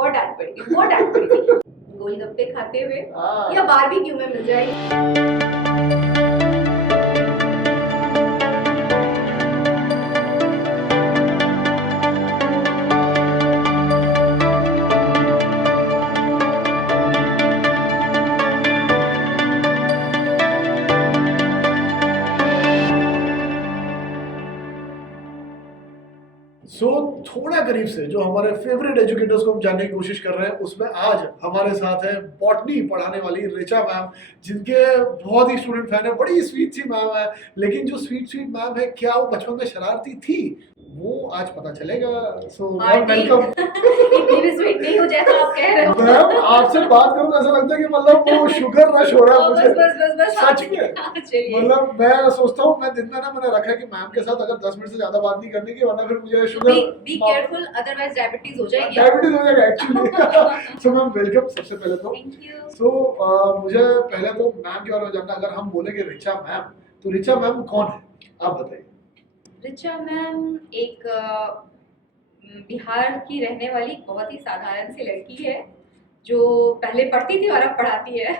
बहुत डांट पड़ेगी, बहुत डांट पड़ेगी। गोलगप्पे खाते हुए या बारबेक्यू में मिल जाएगी। थोड़ा करीब से जो हमारे फेवरेट एजुकेटर्स को हम जानने की कोशिश कर रहे हैं, उसमें आज हमारे साथ है बॉटनी पढ़ाने वाली ऋचा मैम, जिनके बहुत ही स्टूडेंट फैन है। बड़ी स्वीट सी मैम है, लेकिन जो स्वीट स्वीट मैम है, क्या वो बचपन में शरारती थी, वो आज पता चलेगा। So welcome. इतनी भी स्वीट नहीं हो जैसा आप कह रहे हो। मैम आपसे बात करूं तो ऐसा लगता है कि मतलब वो शुगर रश हो रहा है मुझे। बस सच में मतलब मैं सोचता हूँ, मैं दिन में ना मैंने रखा है कि मैम के साथ अगर 10 मिनट से ज्यादा बात नहीं करने की, वरना फिर मुझे sugar be careful, otherwise diabetes हो जाएगी। डायबिटीज हो जाएगा एक्चुअली। सो मैम वेलकम सबसे पहले तो। Thank you. सो मुझे पहले तो मैम के बारे में जानना, अगर हम बोलेंगे ऋचा मैम, तो ऋचा मैम कौन है, आप बताइए। ऋचा मैम एक बिहार की रहने वाली बहुत ही साधारण सी लड़की है, जो पहले पढ़ती थी और अब पढ़ाती है।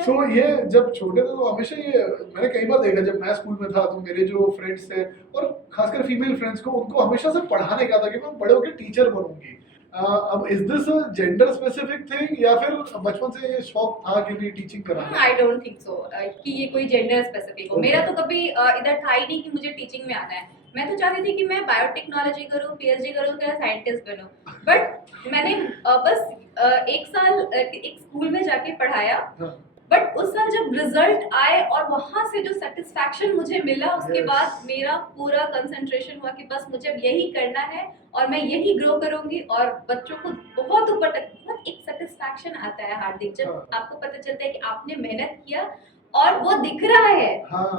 सो ये जब छोटे थे तो हमेशा ये मैंने कई बार देखा, जब मैं स्कूल में था तो मेरे जो फ्रेंड्स थे और खासकर फीमेल फ्रेंड्स को, उनको हमेशा से पढ़ाने का था कि मैं बड़े होकर टीचर बनूंगी। अब is this gender specific thing या फिर बचपन से ये शौक था कि नहीं टीचिंग कराना? आई डोंट थिंक सो कि ये कोई जेंडर स्पेसिफिक हो। मेरा तो कभी इधर था ही नहीं कि मुझे टीचिंग में आना है। मैं तो चाहती थी कि मैं बायोटेक्नोलॉजी करूँ, पीएचडी करूँ, क्या साइंटिस्ट बनूँ। बट मैंने बस एक साल एक स्कूल में जाके पढ़ाया। बट उस साल जब रिजल्ट आए और वहां से जो सेटिस्फैक्शन मुझे मिला, उसके बाद मेरा पूरा कंसंट्रेशन हुआ कि बस मुझे अब यही करना है और मैं यही ग्रो करूंगी और बच्चों को बहुत ऊपर तक, बहुत एक सेटिस्फैक्शन आता है हार्दिक, जब आपको पता चलता है कि आपने मेहनत किया और वो दिख रहा है।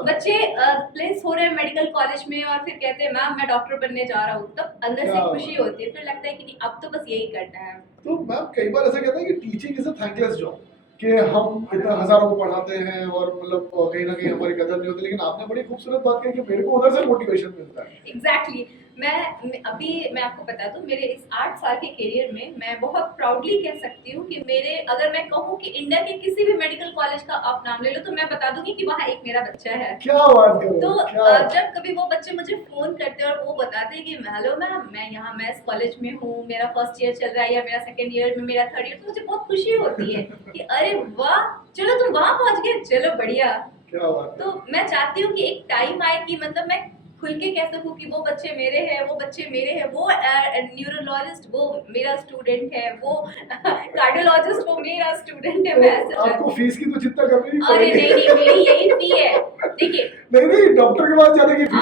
बच्चे प्लेस हो रहे हैं मेडिकल कॉलेज में और फिर कहते हैं मैम मैं डॉक्टर बनने जा रहा हूँ, तब अंदर से खुशी होती है, फिर लगता है कि नहीं अब तो बस यही करना है। तो मैम कई बार ऐसा कहते हैं कि teaching is a thankless job, कि हम इतना हजारों को पढ़ाते हैं और मतलब कहीं ना कहीं हमारी कदर नहीं होती, लेकिन आपने बड़ी खूबसूरत बात कही कि मेरे को उधर से मोटिवेशन मिलता है। एग्जैक्टली। मैं आपको बता दूं, मेरे इस 8 साल के करियर में मैं बहुत प्राउडली कह सकती हूँ कि मेरे, अगर मैं कहूँ कि इंडिया के किसी भी मेडिकल कॉलेज का आप नाम ले लो तो मैं बता दूंगी कि वहाँ एक मेरा बच्चा है। क्या बात कर रहे हो? तो जब कभी वो बच्चे मुझे फोन करते हैं और वो बताते हैं कि हेलो मैम मैं यहाँ मैथ्स कॉलेज में हूँ, मेरा फर्स्ट ईयर चल रहा है या मेरा सेकेंड ईयर में, मेरा थर्ड ईयर, तो मुझे बहुत खुशी होती है कि अरे वाह चलो तुम वहाँ पहुँच गए, चलो बढ़िया। क्या बात। तो मैं चाहती हूँ कि एक टाइम आए कि मतलब मैं खुल के कह सकूं कि वो बच्चे मेरे हैं, वो बच्चे मेरे हैं, वो न्यूरोलॉजिस्ट वो मेरा स्टूडेंट है, वो कार्डियोलॉजिस्ट वो मेरा स्टूडेंट है। मैं आपको फीस की तो चिंता करनी नहीं पड़ेगी। अरे नहीं मेरी यही फी है। देखिए नहीं डॉक्टर के पास जाने की फी।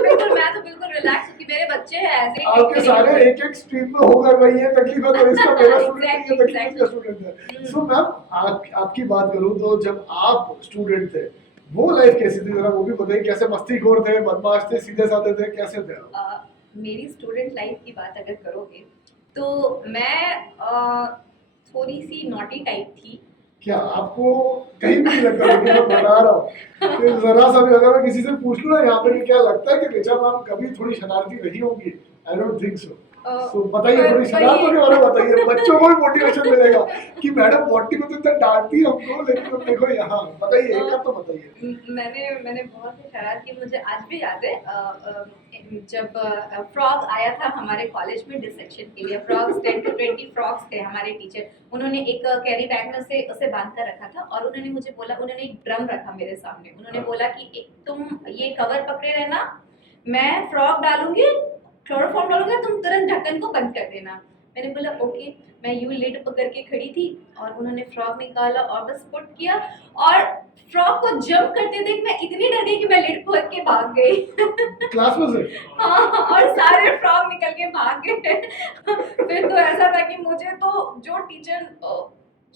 बिल्कुल मैं तो बिल्कुल रिलैक्स हूँ कि मेरे बच्चे हैं ऐसे। आपके सारे एक स्ट्रीम में होगा, वही है तकलीफ है, तो इसका मेरा स्टूडेंट है, तकलीफ का स्टूडेंट है। सो मैम आपकी बात करूं तो जब आप स्टूडेंट थे वो लाइफ कैसी थी, जरा वो भी बताइए। कैसे मस्तीखोर थे, बदमाश थे, सीधे साधे थे, कैसे थे? मेरी स्टूडेंट लाइफ की बात अगर करोगे तो मैं थोड़ी सी नॉटी टाइप थी। क्या आपको कहीं भी नहीं लगता? लेकिन मैं बता रहा हूँ कि जरा सा भी अगर मैं किसी से पूछ लूँ ना यहाँ पे, क्या लगता है कि ऋचा मैम कभी थोड़ी शरारती रही होंगी? I don't think so. तो बताइए थोड़ी शरारतों के बारे में बताइए, बच्चों को भी मोटिवेशन मिलेगा कि मैडम बॉटी में तो इतना डांटती है हमको, लेकिन तुम देखो यहाँ। बताइए एक तो बताइए। मैंने बहुत ही शरारत की, मुझे आज भी याद है जब फ्रॉग आया था हमारे कॉलेज में डिसेक्शन के लिए। फ्रॉग्स 10 to 20 फ्रॉग्स थे। हमारे टीचर उन्होंने एक कैरी बैग में से उसे बांध कर रखा था और उन्होंने मुझे बोला, उन्होंने एक ड्रम रखा मेरे सामने, उन्होंने बोला कि तुम ये कवर पकड़े रहना, मैं फ्रॉग डालूंगी, क्लोरोफॉर्म डालूंगा, तुम तुरंत ढक्कन को बंद कर देना। मैंने बोला ओके। मैं यूं लिड पकड़ के खड़ी थी और उन्होंने फ्रॉग निकाला और बस पुट किया और फ्रॉग को जंप करते देख मैं इतनी डर गई कि मैं लिड खोल के भाग गई क्लास में से? हाँ, और सारे फ्रॉग निकल के भाग गए। फिर तो ऐसा था कि मुझे तो जो टीचर,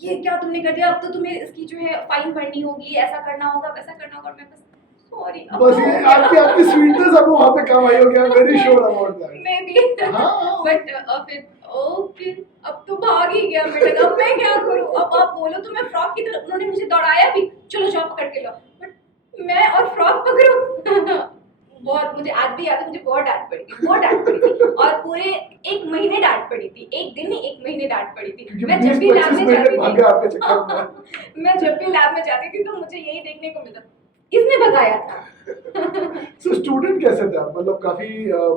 ये क्या तुमने कर दिया, अब तो तुम्हें इसकी जो है फाइन भरनी होगी, ऐसा करना होगा, वैसा करना होगा। मैं बस सॉरी। बस ये आपकी स्वीटनेस अब वहाँ पे काम आई होगी, I am very sure about that. May be. But फिर ओके अब तो भाग ही गया बेटा, अब मैं क्या करूं? अब आप बोलो तो मैं फ्रॉक की तरफ, उन्होंने मुझे दौड़ाया भी, चलो जाओ पकड़ के लो, बट मैं और फ्रॉक पकड़ूं बहुत, मुझे आज भी याद है, मुझे बहुत डांट पड़ी थी, बहुत डांट पड़ी थी, और पूरे 1 महीने डांट पड़ी थी, एक दिन नहीं 1 महीने डांट पड़ी थी। क्योंकि मैं जब भी लैब 20-25 में मिनट जाती भाग गया आपके चक्कर में। थी मैं जब भी लैब में जाती थी तो मुझे यही देखने को मिलता, किसने भगाया था? So स्टूडेंट कैसे थे आप? मतलब काफी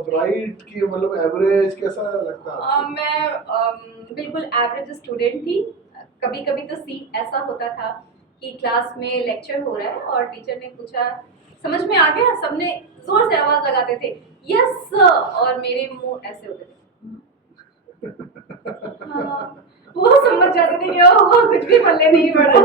ब्राइट की मतलब एवरेज कैसा लगता है आपको? मैं बिल्कुल एवरेज स्टूडेंट थी। कभी कभी तो सीन ऐसा होता था कि क्लास में लेक्चर हो रहा है और टीचर ने पूछा, समझ में आ गया? सबने जोर से आवाज लगाते थे, यस, और मेरे मुंह ऐसे होते थे। हाँ, वो समझ जाते थे कि वो कुछ भी पल्ले नहीं पड़ा।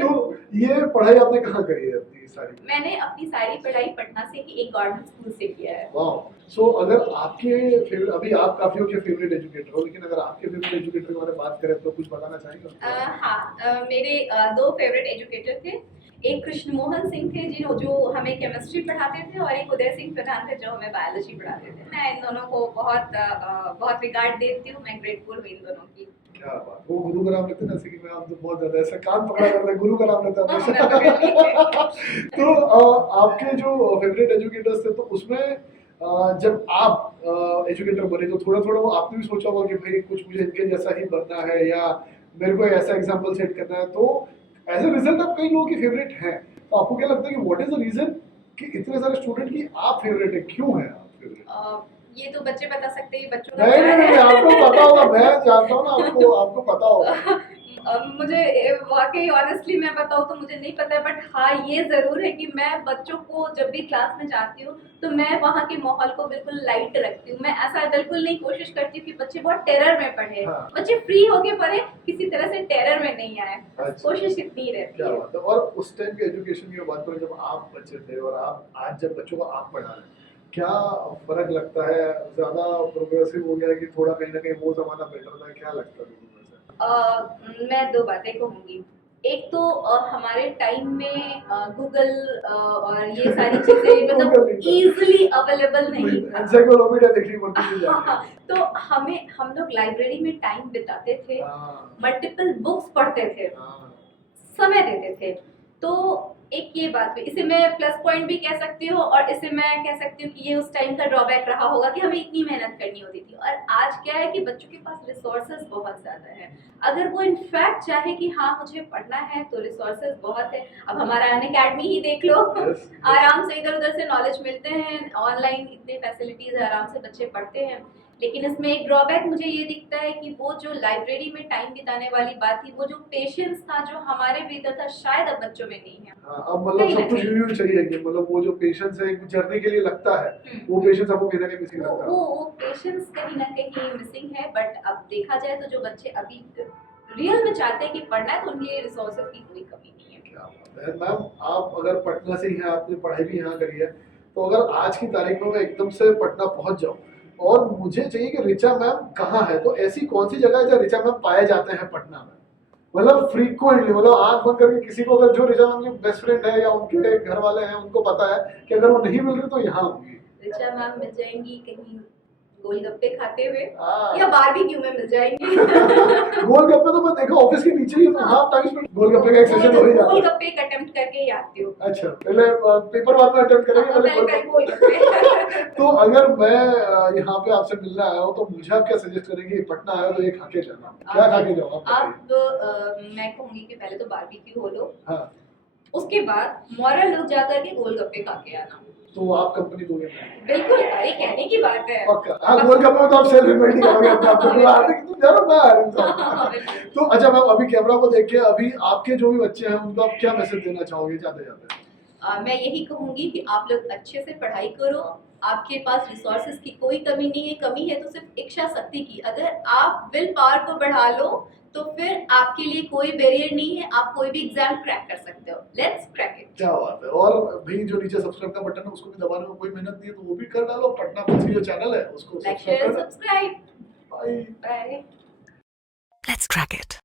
तो ये पढ़ाई आपने कहाँ करी है अपनी सारी? मैंने अपनी सारी पढ़ाई पटना से ही एक गवर्नमेंट स्कूल से किया है। वाह। सो अगर आपके फेवरेट, अभी आप काफी के फेवरेट एजुकेटर हो, लेकिन अगर आपके फेवरेट एजुकेटर के बारे में बात करें तो कुछ बताना चाहेंगे? हाँ, मेरे 2 फेवरेट एजुकेटर थे। एक कृष्ण मोहन सिंह थे जो हमें केमिस्ट्री पढ़ाते थे, और एक उदय सिंह प्रधान थे जो हमें बायोलॉजी पढ़ाते थे। मैं इन दोनों को बहुत रिगार्ड देती हूँ, मैं ग्रेटफुल हूँ इन दोनों की। क्या बात। वो गुरु का नाम लेते हैं ना, जैसे कि मैं आप तो बहुत ज्यादा ऐसा कान पकड़ा करते हैं, गुरु का नाम लेते हैं मैं पकड़ ली हमेशा। तो आपके जो फेवरेट एजुकेटर्स थे, तो उसमें जब आप एजुकेटर बने तो थोड़ा थोड़ा वो आपने भी सोचा होगा कि भाई कुछ मुझे इनके जैसा ही बनना है, या मेरे को ऐसा एग्जाम्पल सेट करना है। तो एज ए रिजल्ट आप कई लोगों की फेवरेट हैं, तो आपको क्या लगता है कि व्हाट इज द रीजन कि इतने सारे स्टूडेंट की आप फेवरेट है, क्यों है आप फेवरेट? ये तो बच्चे बता सकते हैं, बच्चों का नहीं क्या नहीं नहीं, है। आपको पता होगा, मैं जानता हूँ ना, आपको आपको पता होगा। मुझे वाकई ऑनेस्टली मैं बताऊँ तो मुझे नहीं पता है, बट हाँ ये जरूर है कि मैं बच्चों को जब भी क्लास में जाती हूँ तो मैं वहाँ के माहौल को बिल्कुल लाइट रखती हूँ। मैं ऐसा बिल्कुल नहीं कोशिश करती हूँ कि बच्चे बहुत टेरर में पढ़े। हाँ। बच्चे फ्री होके पढ़े, किसी तरह से टेरर में नहीं आए। अच्छा। कोशिश इतनी रहती क्या है। बात है। और उस टाइम के एजुकेशन की बात करें, जब आप बच्चे थे और आप आज जब बच्चों को आप पढ़ा रहे हैं, क्या फर्क लगता है? ज्यादा प्रोग्रेसिव हो गया है कि थोड़ा कहीं ना कहीं वो जमाना बेटर था? क्या लगता है दोनों में से? मैं 2 बातें कहूँगी। एक तो हमारे टाइम में गूगल और ये सारी चीजें Google मतलब नहीं था। इजीली अवेलेबल नहीं था। एनसाइक्लोपीडिया देखनी पड़ती थी जाके। हाँ, तो हम लोग लाइब्रेरी में टाइम बिताते थे, हाँ, मल्टीपल बुक्स पढ़ते थे, हाँ, समय देते थे। तो एक ये बात हुई, इसे मैं प्लस पॉइंट भी कह सकती हूँ, और इसे मैं कह सकती हूँ कि ये उस टाइम का ड्रॉबैक रहा होगा कि हमें इतनी मेहनत करनी होती थी। और आज क्या है कि बच्चों के पास रिसोर्सेज बहुत ज़्यादा है। अगर वो इनफैक्ट चाहे कि हाँ मुझे पढ़ना है तो रिसोर्सेज बहुत है। अब हमारा अनअकैडमी ही देख लो, Yes, yes. आराम से इधर उधर से नॉलेज मिलते हैं, ऑनलाइन इतने फैसिलिटीज, आराम से बच्चे पढ़ते हैं। लेकिन इसमें एक ड्रॉबैक मुझे ये दिखता है कि वो जो लाइब्रेरी में टाइम बिताने वाली बात थी, वो जो पेशेंस था जो हमारे भीतर था, शायद अब बच्चों में नहीं है। हाँ, अब मतलब कहीं सब ना कुछ कहीं। यूं चाहिए कि मतलब वो जो पेशेंस है एक जर्नी के लिए लगता है, वो पेशेंस आपको कहीं ना कहीं मिसिंग लगता है। वो पेशेंस कहीं ना कहीं मिसिंग है। बट अब देखा जाए तो जो बच्चे अभी रियल में चाहते हैं कि पढ़ना है, तो उनके लिए रिसोर्सेज की कोई कमी नहीं है। क्या बात है मैम। आप अगर पटना से ही हैं, आपने पढ़ाई भी यहाँ करी है, तो अगर आज की तारीख में मैं एकदम से पटना पहुंच जाऊं और मुझे चाहिए कि रिचा मैम कहाँ है, तो ऐसी कौन सी जगह है जहाँ रिचा मैम पाए जाते हैं पटना में? मतलब फ्रीक्वेंटली, मतलब आंख बंद करके किसी को, अगर जो रिचा मैम की बेस्ट फ्रेंड है या उनके घर वाले हैं, उनको पता है कि अगर वो नहीं मिल रहे तो यहाँ होंगी। रिचा मैम मिल जाएंगी कहीं गोलगप्पे खाते हुए, हाँ। या बारबेक्यू में मिल जाएंगी। गोलगप्पे तो मैं देखा ऑफिस के नीचे ही है, तो हाँ टाइम स्पेंड गोलगप्पे का एक सेशन हो ही जाता है। गोलगप्पे एक अटेम्प्ट करके ही आती हूँ। अच्छा, पहले पेपर बाद में अटेम्प्ट करेंगे, पहले गोलगप्पे। तो अगर मैं यहाँ पे आपसे मिलने आया हूँ तो मुझे आप क्या सजेस्ट करेंगे? पटना आया तो ये खा के जाना, क्या खा के जाऊँ आप मैं कहूंगी कि पहले तो बारबेक्यू हो लो, हाँ, उसके बाद मॉरल लोग जाकर के गोलगप्पे खा के आना। तो आप कंपनी दोगे? बिल्कुल, अरे कहने की बात है। पक्का। हाँ, गोलगप्पे में तो आप सेल्फ इन्वेंट करोगे अपने आप को, बुला रहे कि तुम जा रहे हो, मैं आ रहा हूँ। तो अच्छा मैम, अभी कैमरा को देख के अभी आपके जो भी बच्चे हैं उनको आप क्या मैसेज देना चाहोगे जाते जाते? मैं यही कहूंगी कि आप लोग अच्छे से पढ़ाई करो। आपके पास रिसोर्सेज की कोई कमी नहीं है, कमी है तो सिर्फ इच्छा शक्ति की। अगर आप विल पावर को बढ़ा लो तो फिर आपके लिए कोई बैरियर नहीं है, आप कोई भी एग्जाम क्रैक कर सकते हो। Let's crack it. क्या बात है। और भाई जो नीचे सब्सक्राइब का बटन है उसको भी दबाने में कोई मेहनत नहीं है, तो वो भी कर डालो। पटना पुलिस की जो चैनल है उसको लाइक शेयर सब्सक्राइब कर। Subscribe. Bye bye. Let's crack it.